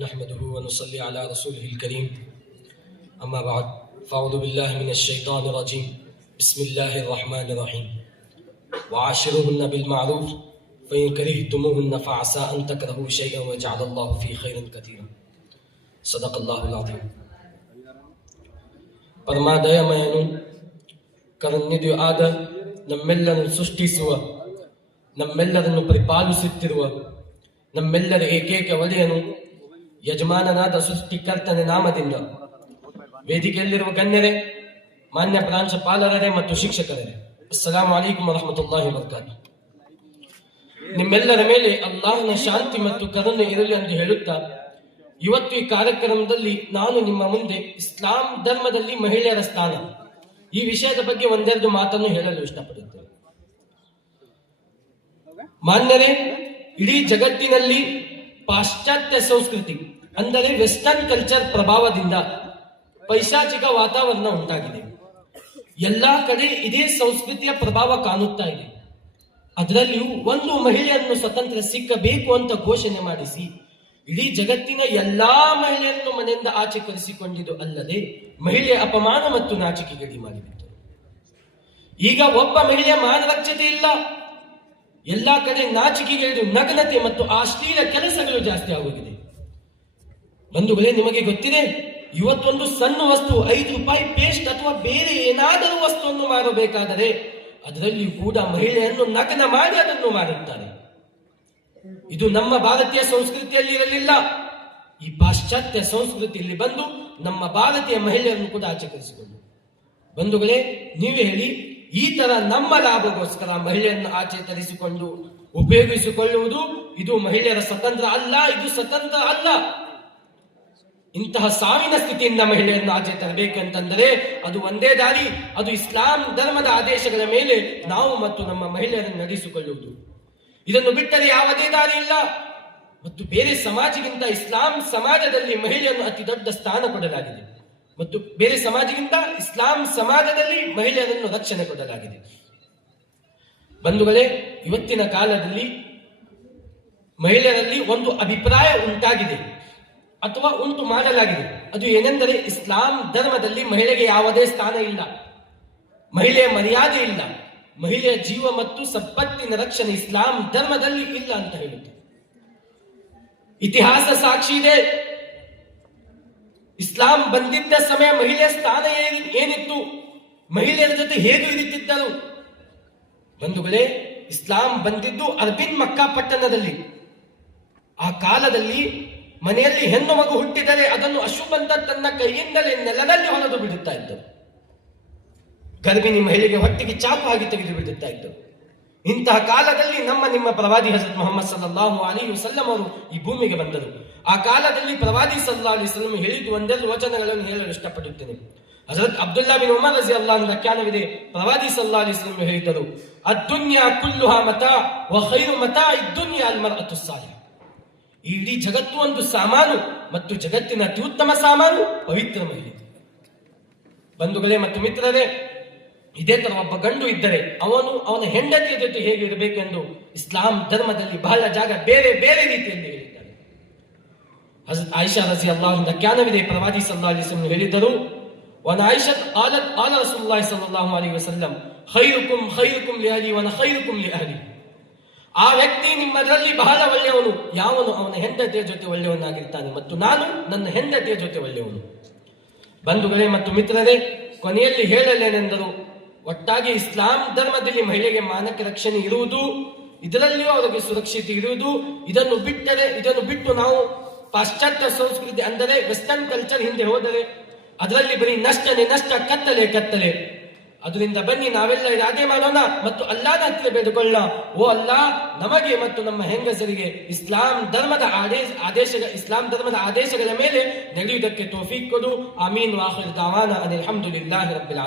نحمده ونصلي على رسوله الكريم أما بعد فأعوذ بالله من الشيطان الرجيم بسم الله الرحمن الرحيم وعاشروهن بالمعروف فإن كرهتموهن فعسى أن تكرهوا شيئا ويجعل الله فيه خيرا كثيرا صدق الله العظيم ಪರಮಾದಯಮಯನು ಕರನ್ನಿಧಿಯು ಆದ ನಮ್ಮೆಲ್ಲರನ್ನು ಸೃಷ್ಟಿಸುವ ನಮ್ಮೆಲ್ಲರನ್ನು ಪರಿಪಾಲಿಸುತ್ತಿರುವ ನಮ್ಮೆಲ್ಲರ ಏಕೈಕ ಒಡೆಯನು ಯಜಮಾನನಾದ ಸೃಷ್ಟಿಕರ್ತನ ನಾಮದಿಂದ. ವೇದಿಕೆಯಲ್ಲಿರುವ ಗಣ್ಯರೇ, ಮಾನ್ಯ ಪ್ರಾಂಶುಪಾಲರೇ ಮತ್ತು ಶಿಕ್ಷಕರೇ ಅಸ್ಸಲಾಂ ಅಲೈಕುಮ್ ವರಹಮತುಲ್ಲಾಹಿ ವರ್ಕಾತು ನಿಮ್ಮೆಲ್ಲರ ಮೇಲೆ ಅಲ್ಲಾಹನ ಶಾಂತಿ ಮತ್ತು ಕರುಣೆ ಇರಲಿ ಎಂದು ಹೇಳುತ್ತಾ, ಇವತ್ತು ಈ ಕಾರ್ಯಕ್ರಮದಲ್ಲಿ ನಾನು ನಿಮ್ಮ ಮುಂದೆ ಇಸ್ಲಾಂ ಧರ್ಮದಲ್ಲಿ ಮಹಿಳೆಯರ ಸ್ಥಾನ. ಈ ವಿಷಯದ ಬಗ್ಗೆ ಒಂದೆರಡು ಮಾತನ್ನು ಹೇಳಲು ಇಷ್ಟಪಡುತ್ತೇನೆ. ಮಾನ್ಯರೇ, ಇಡೀ ಜಗತ್ತಿನಲ್ಲಿ ಪಾಶ್ಚಾತ್ಯ ಸಂಸ್ಕೃತಿ ಅಂದರೆ ವೆಸ್ಟರ್ನ್ ಕಲ್ಚರ್ ಪ್ರಭಾವದಿಂದ ಪೈಶಾಚಿಕ ವಾತಾವರಣ ಉಂಟಾಗಿದೆ. ಎಲ್ಲಾ ಕಡೆ ಇದೇ ಸಂಸ್ಕೃತಿಯ ಪ್ರಭಾವ ಕಾಣುತ್ತಾ ಇದೆ. ಅದರಲ್ಲಿಯೂ ಒಂದು ಮಹಿಳೆಯನ್ನು ಸ್ವತಂತ್ರ ಸಿಕ್ಕಬೇಕು ಅಂತ ಘೋಷಣೆ ಮಾಡಿಸಿ, ಇಡೀ ಜಗತ್ತಿನ ಎಲ್ಲಾ ಮಹಿಳೆಯನ್ನು ಮನೆಯಿಂದ ಆಚೆ ಕರೆಸಿಕೊಂಡಿದ್ದು ಅಲ್ಲದೆ ಮಹಿಳೆ ಅಪಮಾನ ಮತ್ತು ನಾಚಿಕೆಗಡಿ ಮಾಡಿಬಿಟ್ಟು ಈಗ ಒಬ್ಬ ಮಹಿಳೆಯ ಮಾನರಕ್ಷತೆ ಇಲ್ಲ ಎಲ್ಲಾ ಕಡೆ ನಾಚಿಕೆಗೇಡು, ನಗ್ನತೆ ಮತ್ತು ಅಶ್ಲೀಲ ಕೆಲಸಗಳು ಜಾಸ್ತಿ ಆಗೋಗಿದೆ. ಬಂಧುಗಳೇ ನಿಮಗೆ ಗೊತ್ತಿದೆ, ಇವತ್ತೊಂದು ಸಣ್ಣ ವಸ್ತು, ಐದು ರೂಪಾಯಿ ಪೇಸ್ಟ್ ಅಥವಾ ಬೇರೆ ಏನಾದರೂ ವಸ್ತುವನ್ನು ಮಾರಬೇಕಾದರೆ ಅದರಲ್ಲಿ ಕೂಡ ಮಹಿಳೆಯನ್ನು ನಗ್ನ ಮಾಡಿ ಅದನ್ನು ಮಾರುತ್ತಾರೆ. ಇದು ನಮ್ಮ ಭಾರತೀಯ ಸಂಸ್ಕೃತಿಯಲ್ಲಿ ಇರಲಿಲ್ಲ. ಈ ಪಾಶ್ಚಾತ್ಯ ಸಂಸ್ಕೃತಿಯಲ್ಲಿ ಬಂದು ನಮ್ಮ ಭಾರತೀಯ ಮಹಿಳೆಯರನ್ನು ಕೂಡ ಆಚರಿಸಿಕೊಂಡು ಬಂಧುಗಳೇ, ನೀವೇ ಹೇಳಿ ಈ ತರ ನಮ್ಮ ಲಾಭಗೋಸ್ಕರ ಮಹಿಳೆಯನ್ನು ಆಚೆ ತರಿಸಿಕೊಂಡು ಉಪಯೋಗಿಸಿಕೊಳ್ಳುವುದು ಇದು ಮಹಿಳೆಯರ ಸ್ವತಂತ್ರ ಅಲ್ಲ, ಇದು ಸ್ವತಂತ್ರ ಅಲ್ಲ. ಇಂತಹ ಸಾವಿನ ಸ್ಥಿತಿಯಿಂದ ಮಹಿಳೆಯನ್ನು ಆಚೆ ತರಬೇಕಂತಂದರೆ ಅದು ಒಂದೇ ದಾರಿ, ಅದು ಇಸ್ಲಾಂ ಧರ್ಮದ ಆದೇಶಗಳ ಮೇಲೆ ನಾವು ಮತ್ತು ನಮ್ಮ ಮಹಿಳೆಯರನ್ನು ನಡೆಸಿಕೊಳ್ಳುವುದು. ಇದನ್ನು ಬಿಟ್ಟರೆ ಯಾವುದೇ ದಾರಿ ಇಲ್ಲ. ಮತ್ತು ಬೇರೆ ಸಮಾಜಗಿಂತ ಇಸ್ಲಾಂ ಸಮಾಜದಲ್ಲಿ ಮಹಿಳೆಯನ್ನು ಅತಿ ದೊಡ್ಡ ಸ್ಥಾನ ಕೊಡಲಾಗಿದೆ. ಮತ್ತು ಬೇರೆ ಸಮಾಜಕ್ಕಿಂತ ಇಸ್ಲಾಂ ಸಮಾಜದಲ್ಲಿ ಮಹಿಳೆಯರನ್ನು ರಕ್ಷಣೆ ಕೊಡಲಾಗಿದೆ. ಬಂಧುಗಳೇ, ಇವತ್ತಿನ ಕಾಲದಲ್ಲಿ ಮಹಿಳೆಯರಲ್ಲಿ ಒಂದು ಅಭಿಪ್ರಾಯ ಉಂಟಾಗಿದೆ ಅಥವಾ ಉಂಟು ಮಾಡಲಾಗಿದೆ. ಅದು ಏನೆಂದರೆ ಇಸ್ಲಾಂ ಧರ್ಮದಲ್ಲಿ ಮಹಿಳೆಗೆ ಯಾವುದೇ ಸ್ಥಾನ ಇಲ್ಲ. ಮಹಿಳೆಯ ಮರ್ಯಾದೆ ಇಲ್ಲ. ಮಹಿಳೆಯ ಜೀವ ಮತ್ತು ಸಂಪತ್ತಿನ ರಕ್ಷಣೆ ಇಸ್ಲಾಂ ಧರ್ಮದಲ್ಲಿ ಇಲ್ಲ ಅಂತ ಹೇಳುತ್ತೆ. ಇತಿಹಾಸ ಸಾಕ್ಷಿ ಇದೆ. ಇಸ್ಲಾಂ ಬಂದಿದ್ದ ಸಮಯ ಮಹಿಳೆಯ ಸ್ಥಾನ ಏನ್- ಏನಿತ್ತು? ಮಹಿಳೆಯರ ಜೊತೆ ಹೇಗೆ ಇರುತ್ತಿದ್ದರು ಬಂಧುಗಳೇ, ಇಸ್ಲಾಂ ಬಂದಿದ್ದು ಅರ್ಬಿನ್ ಮಕ್ಕಾ ಪಟ್ಟಣದಲ್ಲಿ. ಆ ಕಾಲದಲ್ಲಿ ಮನೆಯಲ್ಲಿ ಹೆಣ್ಣು ಮಗು ಹುಟ್ಟಿದರೆ ಅದನ್ನು ಅಶುಭಂತ ತನ್ನ ಕೈಯಿಂದಲೇ ನೆಲದಲ್ಲಿ ಹೊಲದು ಬಿಡುತ್ತಾ ಇದ್ದರು ಗರ್ಭಿಣಿ ಮಹಿಳೆಗೆ ಹೊಟ್ಟೆಗೆ ಚಾಕು ಆಗಿ ತೆಗೆದು ಬಿಡುತ್ತಾ ಇದ್ದರು ಇಂತಹ ಕಾಲದಲ್ಲಿ ನಮ್ಮ ನಿಮ್ಮ ಪ್ರವಾದಿ ಹಜರತ್ ಮೊಹಮ್ಮದ್ ಸಲ್ಲಾಹು ಅಲಿ ವಸಲ್ಲಂ ಅವರು ಈ ಭೂಮಿಗೆ ಬಂದರು. ಆ ಕಾಲದಲ್ಲಿ ಪ್ರವಾದಿ ಸಲ್ಲಾ ಅಲಿ ವಸಲ್ಲಂ ಹೇಳಿದ್ದು ಒಂದೆರಡು ವಚನಗಳನ್ನು ಹೇಳಲು ಇಷ್ಟಪಡುತ್ತೇನೆ. ಹಜರತ್ ಅಬ್ದುಲ್ಲಾ ಬಿನ್ ಉಮರ್ ರಜಿ ಅಲ್ಲಾಹ್ ವ್ಯಾಖ್ಯಾನವಿದೆ, ಪ್ರವಾದಿ ಸಲ್ಲಾ ಅಲಿ ವಸಲ್ಲಂ ಹೇಳಿದ್ದರು, ಅದ್ದುನ್ಯಾ ಕುಲ್ಲುಹಾ ಮತ ವ ಮತ ಇದ್ದುನ್ಯಾ ಅಲ್ಮರ್ ಸಾಲಿ ಈ ಇಡೀ ಜಗತ್ತು ಒಂದು ಸಾಮಾನು ಮತ್ತು ಜಗತ್ತಿನ ಅತ್ಯುತ್ತಮ ಸಾಮಾನು ಪವಿತ್ರ ಮಹಿಳೆ. ಬಂಧುಗಳೇ ಮತ್ತು ಮಿತ್ರರೇ ಇದೇ ತರ ಒಬ್ಬ ಗಂಡು ಇದ್ದರೆ ಅವನು ಅವನ ಹೆಂಡತಿಯ ಜೊತೆ ಹೇಗೆ ಇರಬೇಕೆಂದು ಇಸ್ಲಾಂ ಧರ್ಮದಲ್ಲಿ ಬಹಳ ಜಾಗ ಬೇರೆ ಬೇರೆ ರೀತಿಯಲ್ಲಿ ಹೇಳಿದ್ದಾರೆ. ಹಜರತ್ ಆಯಿಷಾ ರಸಿ ಅಲ್ಲಾಹಿಂದ ಜ್ಞಾನವಿದೆ. ಪ್ರವಾದಿ ಸಲ್ಲಾ ಅಲಿಸ್ಲಂ ಹೇಳಿದ್ದರು, ವನ ಆಯಿಷಾ ಆಲತ್ ಆಲ ರಸೂಲ್ಲಾಹಿ ಸಲ್ಲಲ್ಲಾಹು ಅಲೈಹಿ ವಸಲ್ಲಂ ಖೈರುಕುಂ ಖೈರುಕುಂ ಅಲಿ ವನ ಖೈರುಕುಂ ಲಿ ಅಹಲಿ ಆ ವ್ಯಕ್ತಿ ನಿಮ್ಮದರಲ್ಲಿ ಬಹಳ ಒಳ್ಳೆಯವನು, ಯಾವನು ಅವನ ಹೆಂಡತಿಯ ಜೊತೆ ಒಳ್ಳೆಯವನಾಗಿರ್ತಾನೆ ಮತ್ತು ನಾನು ನನ್ನ ಹೆಂಡತಿಯ ಜೊತೆ ಒಳ್ಳೆಯವನು. ಬಂಧುಗಳೇ ಮತ್ತು ಮಿತ್ರರೇ, ಕೊನೆಯಲ್ಲಿ ಹೇಳಲೇನೆಂದರು ಒಟ್ಟಾಗಿ ಇಸ್ಲಾಂ ಧರ್ಮದಲ್ಲಿ ಮಹಿಳೆಗೆ ಮಾನಕ ರಕ್ಷಣೆ ಇರುವುದು, ಇದರಲ್ಲಿಯೂ ಅವರಿಗೆ ಸುರಕ್ಷಿತ ಇರುವುದು, ಇದನ್ನು ಬಿಟ್ಟರೆ, ಇದನ್ನು ಬಿಟ್ಟು ನಾವು ಪಾಶ್ಚಾತ್ಯ ಸಂಸ್ಕೃತಿ ಅಂದರೆ ವೆಸ್ಟರ್ನ್ ಕಲ್ಚರ್ ಹಿಂದೆ ಹೋದರೆ ಅದರಲ್ಲಿ ಬರೀ ನಷ್ಟನೆ ನಷ್ಟ, ಕತ್ತಲೆ ಕತ್ತಲೆ. ಅದರಿಂದ ಬನ್ನಿ ನಾವೆಲ್ಲ ಇರಾದೆ ಮಾಡೋಣ ಮತ್ತು ಅಲ್ಲಾದ ಹತ್ತಿರ ಬೇಡಿಕೊಳ್ಳ ಓ ಅಲ್ಲಾ, ನಮಗೆ ಮತ್ತು ನಮ್ಮ ಹೆಂಗಸರಿಗೆ ಇಸ್ಲಾಂ ಧರ್ಮದ ಆದೇಶ ಆದೇಶ ಇಸ್ಲಾಂ ಧರ್ಮದ ಆದೇಶಗಳ ಮೇಲೆ ನಡೆಯುವುದಕ್ಕೆ ತೋಫೀಕ್ ಕೊಡು. ಆಮೀನ್ ವಾಹುಲ್ ದಾವಾನ ಅನಿಲ್ ಹಮ್ದುಲಿಲ್ಲಾಹಿ ರಬ್ಬಿಲ್